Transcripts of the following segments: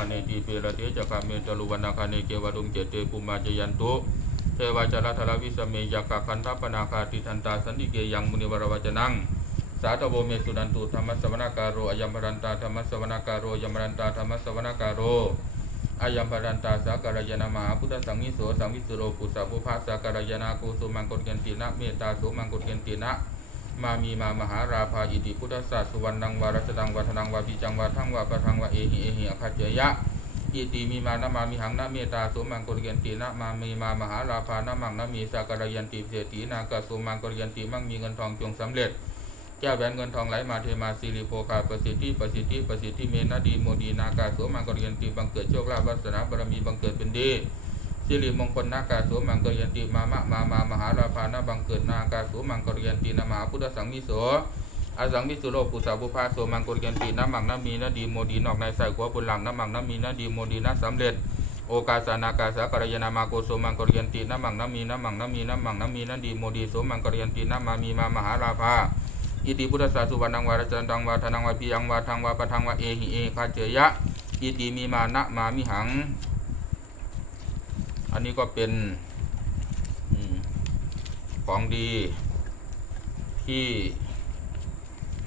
าเนติเปรเทจักาเมจลุวรรณคาเนเกวรุงเจเตปุมาจยันตุเทวาจารทรวิสเมยักขคันทปนาคาติทันตาสันติเกยังมุนิวรวจนังสาธโวเมสุนันตุธรรมสวนาการโรอยัมพรันตาธรรมสวนาการโรยัมพรันตาธรรมสวนาการโรอายัมพรันตาสาการยานามาพุทธสังวิโสสังวิสุโรปุสสะภุภาสาการยานาโกสุมังกตเกนตินะเมตตาสุมังกตเกนตินะ มามีมามหาราภาอิติพุทธสัสสุวรรณังวารัชตังวัฒนังวาปิจังวาทังวาประทังวาเอหิเอหิอคัจเจยะอิติมีมานะมามิหังนะเมตตาสุมังกุรยันตินะมามีมามหาราภานะมังนะมีสักการยันติเศรษฐีนากสุมังกุรยันติมั่งมีเงินทองจงสำเร็จแก้วแหวนเงินทองไหลมาเทมาสิริโภคาประสิทธิประสิทธิประสิทธิเมนะดีโมดีนากาสุมังกุรยันติบังเกิดโชคลาภวาสนาบารมีบังเกิดเป็นดีสิริมงคลนากาสุมังกุรยันติมามะมามามหาราภา กาสุมังกรยันตินะมาพุทธสังมิโสอาสังวิสุโรปุสาบุพาโสมังกรยันติน้ำหมักน้ำมีน้ำดีโมดีนอกในใส่หัวบนหลังน้ำหมักน้ำมีน้ำดีโมดีน้ำสำเร็จโอกาสานากาสากรยานามาโกโสมังกรยันติน้ำหมักน้ำมีน้ำหมักน้ำมีน้ำหมักน้ำมีน้ำดีโมดีโสมังกรยันติน้ำมามีมามหาราภาอิติพุทธศาสุวรรณังวารจันตังวาทนังวาปิยังวาทังวาปะทังวาเอหิเอคาเจยะอิติมีมานะมามิหัง อันนี้ก็เป็น ของดีที่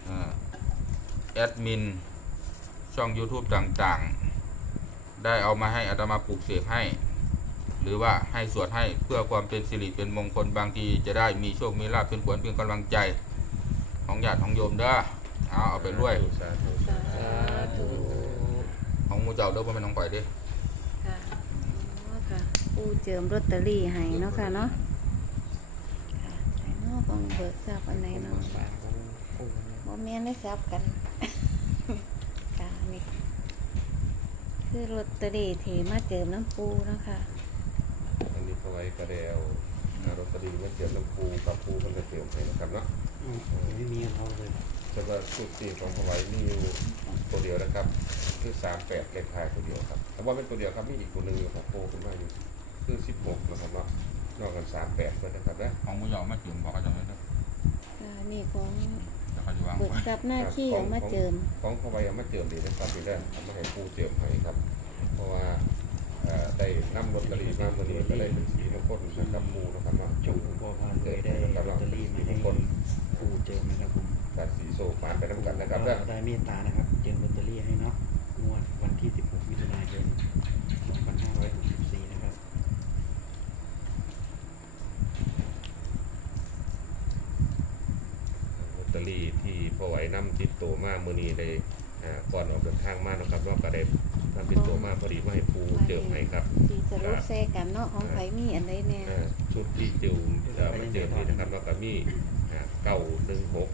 อ่าแอดมิน ช่อง YouTube ต่างๆ ได้เอามาให้อาตมาปลูกเสกให้ หรือว่าให้สวดให้เพื่อความเป็นสิริเป็นมงคลบางทีจะได้มีโชค มีลาภเป็นขวัญเป็นกำลังใจ ของญาติของโยมเด้อเอาเอาไปด้วยสาธุสาธุของหมูเจ้าเด้อบ่แม่นของข่อยเด้อค่ะอ๋อค่ะปูเจิมลอตเตอรี่ให้เนาะค่ะเนาะค่ะ ไหนเนาะต้องเบิกทราบอันไหนเนาะบ่แม่นได้ทราบกันค่ะนี่คือลอตเตอรี่ที่มาเจิมน้ำปูเนาะค่ะอันนี้เขาไว้กระเดวอารตอรีมาเจียมน้ำปูกับปูมันจะเตรียมให้นะครับเนาะอืมไม่มีเขาเลยแต่ว่าสูตรสีของเขาไว้มีอยู่ตัวเดียวนะครับ คือสามแปดเลขท้ายตัวเดียวครับแต่ว่าเป็นตัวเดียวครับมีอีกตัวหนึ่งอยู่ครับโผล่ขึ้นมาอยู่คือสิบหกนะครับเนาะ นอกกันสามแปดเลยนะครับนะของหมูเจ้าเอามาจุ่มบอกเขาเจะไม่ได้อค่ะนี่ของเดี๋ยวเขาจะวางเบิกไว้ทรัพย์หน้าที่เอามาเจิม ของเขาไว้เอามาเจิมดีนะครับนี่ได้เอามาให้ปูเจิมให้ครับ เพราะว่าเอ่อได้นำรถกระดิ่งมาเมื่อนี้ก็ได้เป็นสีมงคลนะครับปูนะครับเนาะ จุ จุ่ ก ม บัวพานเลยได้ลอตเตอรี่มาให้ปูเจิมนะครับผม การสีโซฟานไปน้ำกันนะครับ ก็ เด้อ ได้เมตตานะครับ เจิมลอตเตอรี่ให้เนาะงวดวันที่ 16 มิถุนายน 2564 นะครับ ลอตเตอ รี่ที่พอไหวนำติดตัวมาเมื่อนี้ได้อ่าก่อนออกเดินทางมานะครับเนาะก็ได้นำติดตัวมาพอดีมาให้ปูเจิมให้ครับ สีสรุปแซ่กันเนาะของไผมีอันใดแน่ อ่าชุดที่จิวเอ่อมาเจิมนี่นะครับแล้วก็มีเก้าหนึ่งหก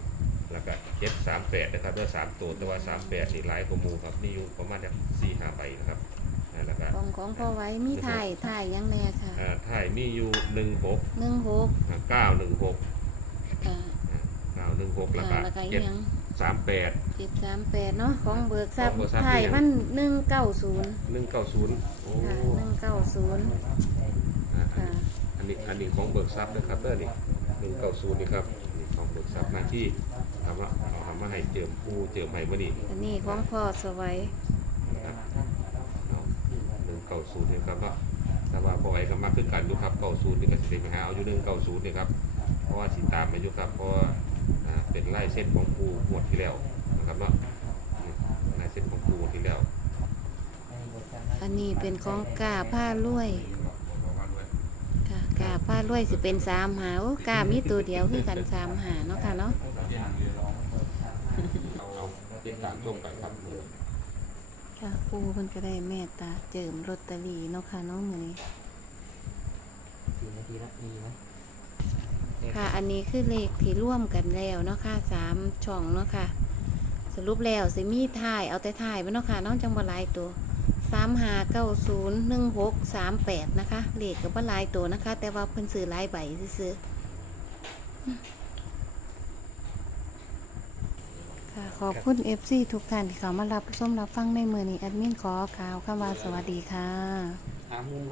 แล้วก็เจ็ดสามแปดนะครับด้วยสามตัวแต่ว่าสามแปดนี่หลายกว่าหมูครับนี่อยู่ประมาณสี่ห้าใบนะครับอ่าแล้วก็ของของพ่อไว้มีถ่ายถ่ายยังแน่ค่ะอ่าถ่ายมีอยู่หนึ่งหกหนึ่งหกเก้าหนึ่งหก งหกแล้วค่ะก็แล้วก็อีเจ็ดหยังสามแปด เจ็ดสามแปดเนาะของเบิกทรัพย์ของเบิกทรัพย์ถ่ายมีหยังมันหนึ่งเก้าศูนย์หนึ่งเก้าศูนย์โอ้ค่ะหนึ่งเก้าศูนย์อ่าค่ะ อันนี้อันนี้ของเบิกทรัพย์นะครับเด้อนี่หนึ่งเก้าศูนย์นี่ครับนี่ของเบิกทรัพย์หน้าที่ทำว่าเอาทำมาให้เจิมผู้เจิมให้มื่อนี้อันนี้ของพ่อสวัยนะครับหนึ่งเก้าศูนย์นี่ครับเนาะแต่ว่าพอไอ้ก็มาขึ้นกันอยู่ครับเก้าศูนย์นี่ก็สิไปหาเอาอยู่หนึ่งเก้าศูนย์นี่ครับเพราะว่าสิตามมาอยู่ครับเพราะว่า อ่าเป็นไล่เส้นของปูหมดที่แล้วนะครับเนาะนี่ลายเส้นของปูหมดที่แล้วอันนี้เป็นของกาผ้าลวยค่ะกาผ้าลวยสิเป็นสามหาโอ้กามีตัวเดียวคือกันสามหาเนาะค่ะเนาะเอาติดตามชมกันครับค่ะปูเพิ่นก็ได้เมตตาเจิมลอตเตอรี่เนาะค่ะเน้องมือนี้สี่นาทีละมีไหม ค่ะ อันนี้คือเลขที่ร่วมกันแล้วเนาะค่ะสามช่องเนาะค่ะ สรุปแล้วสิมีถ่ายเอาแต่ถ่ายไปเนาะค่ะน้องจังบหลายตัวสามหาเก้าศูนย์หนึ่งหกสามแปดนะคะเลขกับว่าหลายตัวนะคะ แต่ว่าเพิ่นซื้อหลายใบซื้อๆค่ะขอบคุณ FC ทุกท่านที่เข้ามารับชมรับฟังในมือนี้แอดมินขอกล่าวคำว่าสวัสดีค่ะหามุม